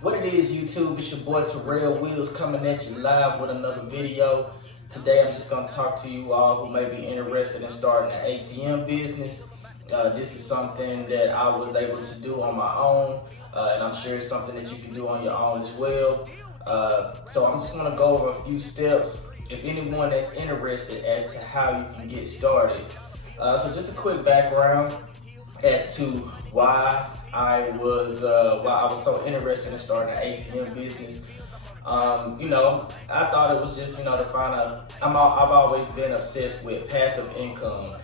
What it is, YouTube, it's your boy Terrell Wills coming at you live with another video. Today I'm just going to talk to you all who may be interested in starting an ATM business. This is something that I was able to do on my own, and I'm sure it's something that you can do on your own as well. So I'm just going to go over a few steps if anyone that's interested as to how you can get started. So just a quick background as to why I was so interested in starting an ATM business. I thought it was just to find I've always been obsessed with passive income.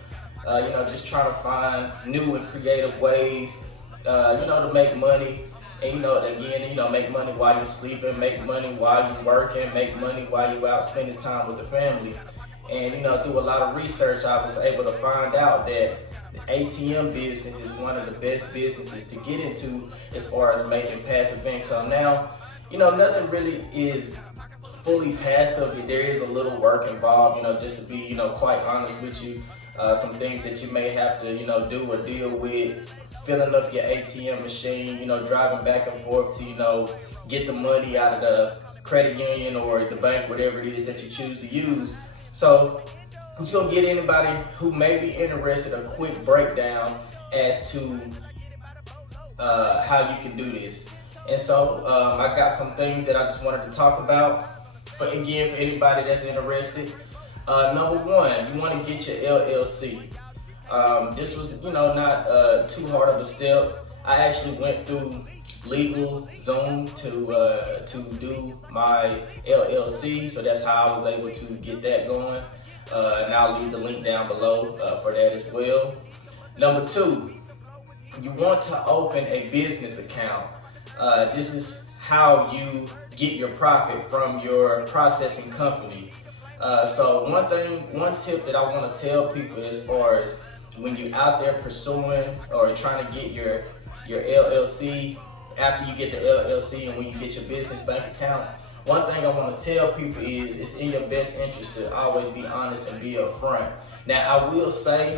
Just trying to find new and creative ways, to make money. And make money while you're sleeping, make money while you're working, make money while you're out spending time with the family. And through a lot of research, I was able to find out that the ATM business is one of the best businesses to get into as far as making passive income. Now, nothing really is fully passive. There is a little work involved, just to be, quite honest with you. Some things that you may have to, do or deal with, filling up your ATM machine, driving back and forth to, get the money out of the credit union or the bank, whatever it is that you choose to use. So I'm just gonna get anybody who may be interested a quick breakdown as to how you can do this. And so I got some things that I just wanted to talk about. For anybody that's interested, number one, you want to get your LLC. This was, not too hard of a step. I actually went through LegalZoom to do my LLC, so that's how I was able to get that going. And I'll leave the link down below for that as well. Number two, you want to open a business account. This is how you get your profit from your processing company. So one tip that I want to tell people as far as when you're out there pursuing or trying to get your LLC, after you get the LLC and when you get your business bank account, one thing I want to tell people is it's in your best interest to always be honest and be upfront. Now, I will say,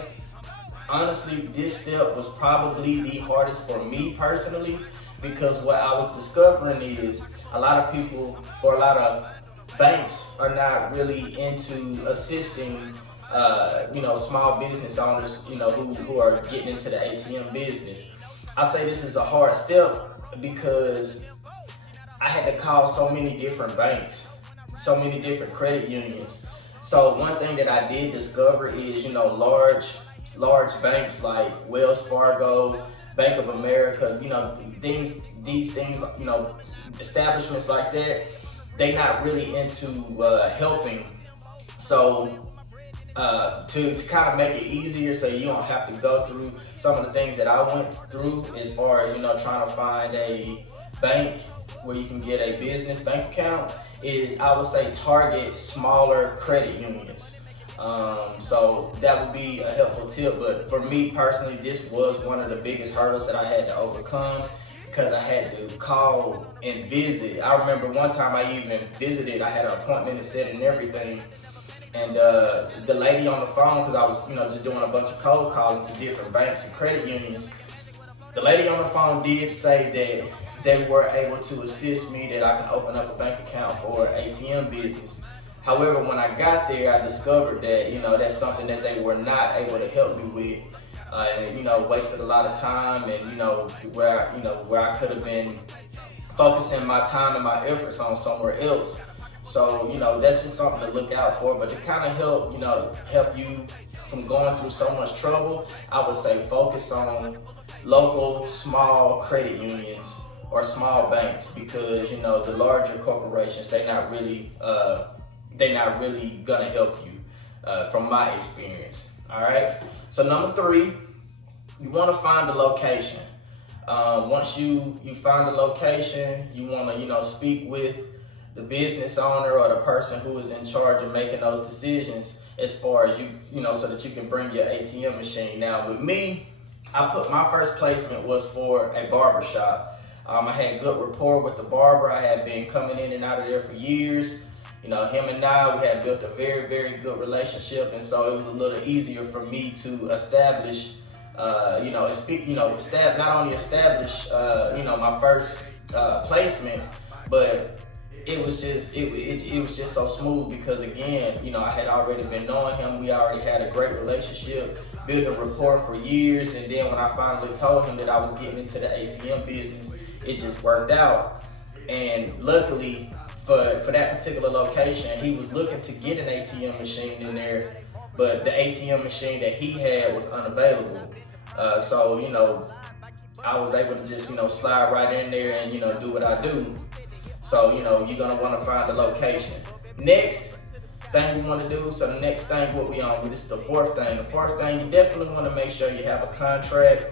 honestly, this step was probably the hardest for me personally, because what I was discovering is a lot of people or a lot of banks are not really into assisting small business owners, who are getting into the ATM business. I say this is a hard step because I had to call so many different banks, so many different credit unions. So one thing that I did discover is, large banks like Wells Fargo, Bank of America, these things, establishments like that, they not really into helping. So to kind of make it easier so you don't have to go through some of the things that I went through as far as, trying to find a bank where you can get a business bank account, is I would say target smaller credit unions. So that would be a helpful tip. But for me personally, this was one of the biggest hurdles that I had to overcome, because I had to call and visit. I remember one time I even visited, I had an appointment and set and everything. And the lady on the phone, because I was just doing a bunch of cold calling to different banks and credit unions, the lady on the phone did say that they were able to assist me, that I can open up a bank account for ATM business. However, when I got there, I discovered that that's something that they were not able to help me with. And wasted a lot of time, and where I could have been focusing my time and my efforts on somewhere else. So that's just something to look out for. But to kind of help you from going through so much trouble, I would say focus on local small credit unions or small banks, because the larger corporations, they're not really gonna help you from my experience. All right. So number three, you want to find the location. Once you find the location, you want to speak with the business owner or the person who is in charge of making those decisions as far as so that you can bring your ATM machine. Now with me, my first placement was for a barber shop. I had good rapport with the barber. I had been coming in and out of there for years. Him and I, we had built a very, very good relationship, and so it was a little easier for me to establish, not only establish, my first placement, but it was just so smooth because, again, I had already been knowing him. We already had a great relationship, built a rapport for years, and then when I finally told him that I was getting into the ATM business, it just worked out. And luckily for that particular location, he was looking to get an ATM machine in there, but the ATM machine that he had was unavailable. So I was able to just slide right in there and do what I do. So you're gonna want to find the location. Next thing you want to do. So the next thing what we on, this is the fourth thing. The fourth thing, you definitely want to make sure you have a contract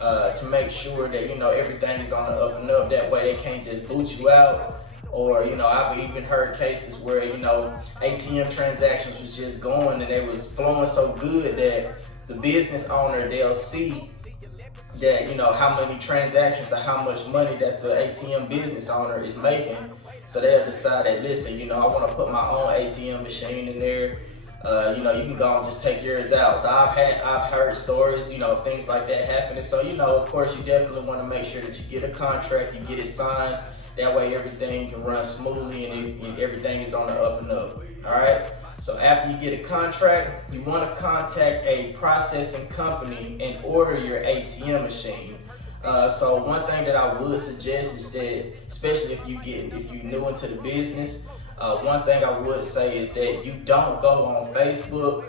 to make sure that everything is on the up and up. That way they can't just boot you out. Or I've even heard cases where ATM transactions was just going and they was flowing so good that the business owner, they'll see that how many transactions or how much money that the ATM business owner is making. So they'll decide that, listen, I want to put my own ATM machine in there. You can go and just take yours out. So I've heard stories, things like that happening. So of course you definitely want to make sure that you get a contract, you get it signed. That way everything can run smoothly and everything is on the up and up. All right. So after you get a contract, you want to contact a processing company and order your ATM machine. So one thing that I would suggest is that, especially if you're new into the business, one thing I would say is that you don't go on Facebook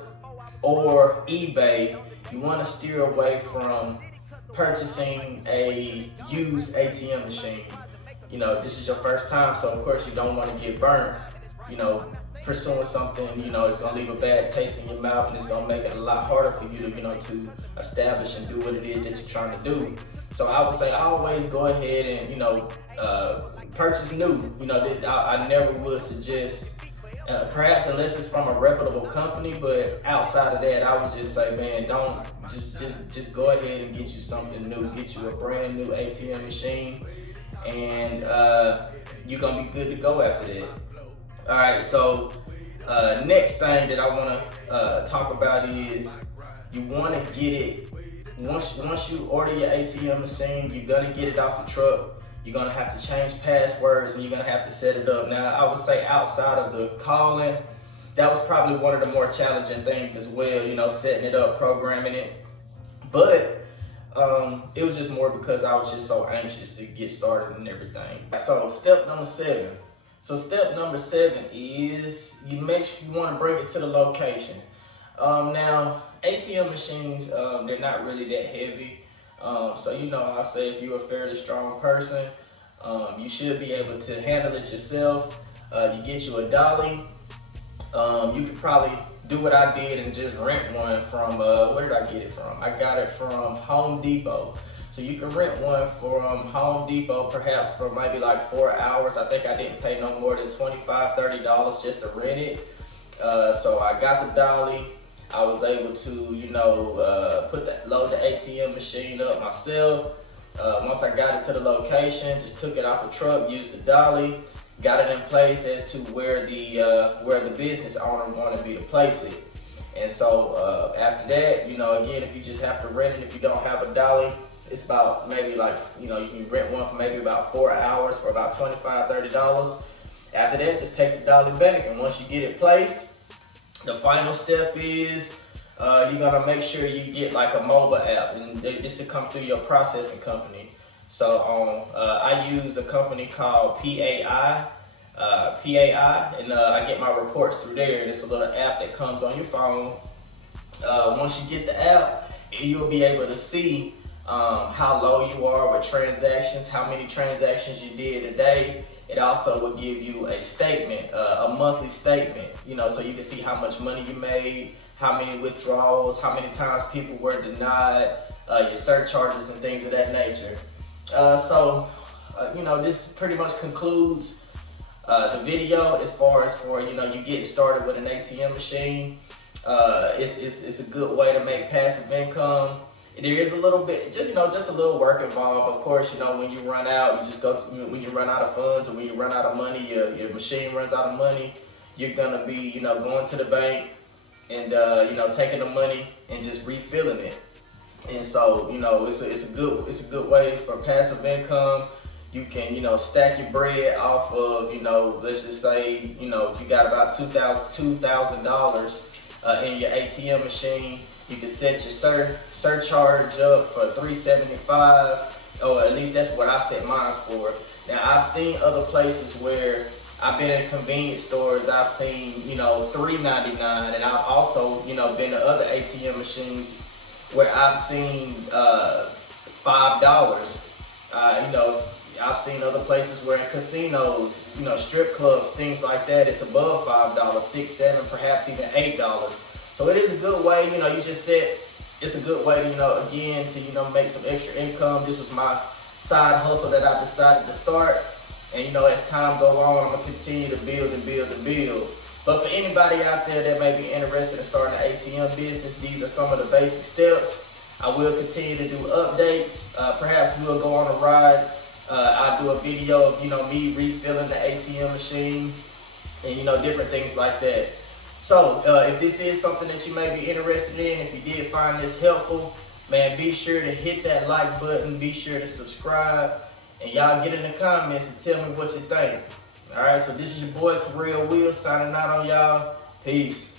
or eBay. You want to steer away from purchasing a used ATM machine. This is your first time, so of course you don't want to get burned. Pursuing something, it's gonna leave a bad taste in your mouth, and it's gonna make it a lot harder for you to, to establish and do what it is that you're trying to do. So I would say always go ahead and, purchase new. I never would suggest, perhaps unless it's from a reputable company, but outside of that, I would just say, man, don't just go ahead and get you something new. Get you a brand new ATM machine, and you're gonna be good to go after that. All right, so next thing that I want to talk about is you want to get it, once you order your ATM machine, you're going to get it off the truck. You're going to have to change passwords and you're going to have to set it up. Now, I would say outside of the calling, that was probably one of the more challenging things as well, setting it up, programming it. But it was just more because I was just so anxious to get started and everything. So step number 7. So step number 7 is you want to bring it to the location. Now, ATM machines, they're not really that heavy. So I'll say if you're a fairly strong person, you should be able to handle it yourself. You get you a dolly. You could probably do what I did and just rent one from, where did I get it from? I got it from Home Depot. So you can rent one from Home Depot, perhaps for maybe like 4 hours. I think I didn't pay no more than $25, $30 just to rent it. So I got the dolly. I was able to, load the ATM machine up myself. Once I got it to the location, just took it off the truck, used the dolly, got it in place as to where the business owner wanted me to place it. And so after that, again, if you just have to rent it, if you don't have a dolly, it's about maybe like, you can rent one for maybe about 4 hours for about $25, $30. After that, just take the dolly back. And once you get it placed, the final step is you're gonna make sure you get like a mobile app, and this will come through your processing company. So I use a company called PAI, and I get my reports through there. It's a little app that comes on your phone. Once you get the app, you'll be able to see how low you are with transactions, how many transactions you did a day. It also will give you a statement, a monthly statement, so you can see how much money you made, how many withdrawals, how many times people were denied, your surcharges and things of that nature. This pretty much concludes the video as far as for, you getting started with an ATM machine. It's a good way to make passive income. There is a little bit, just a little work involved. Of course, when you run out, when you run out of funds or when you run out of money, your machine runs out of money, you're gonna be, going to the bank and, taking the money and just refilling it. And so, it's a good way for passive income. You can, stack your bread off of, let's just say, if you got about $2,000 in your ATM machine, you can set your surcharge up for $375, or at least that's what I set mine for. Now, I've seen other places where I've been in convenience stores, I've seen, $3.99, and I've also, been to other ATM machines where I've seen $5. I've seen other places where in casinos, strip clubs, things like that, it's above $5, $6, $7, perhaps even $8. So it is a good way, you just said it's a good way to, again, to, make some extra income. This was my side hustle that I decided to start. And, as time goes on, I'm going to continue to build and build and build. But for anybody out there that may be interested in starting an ATM business, these are some of the basic steps. I will continue to do updates. Perhaps we'll go on a ride. I'll do a video of, me refilling the ATM machine and, different things like that. So if this is something that you may be interested in, if you did find this helpful, man, be sure to hit that like button. Be sure to subscribe. And y'all get in the comments and tell me what you think. All right, so this is your boy Terrell Wills signing out on y'all. Peace.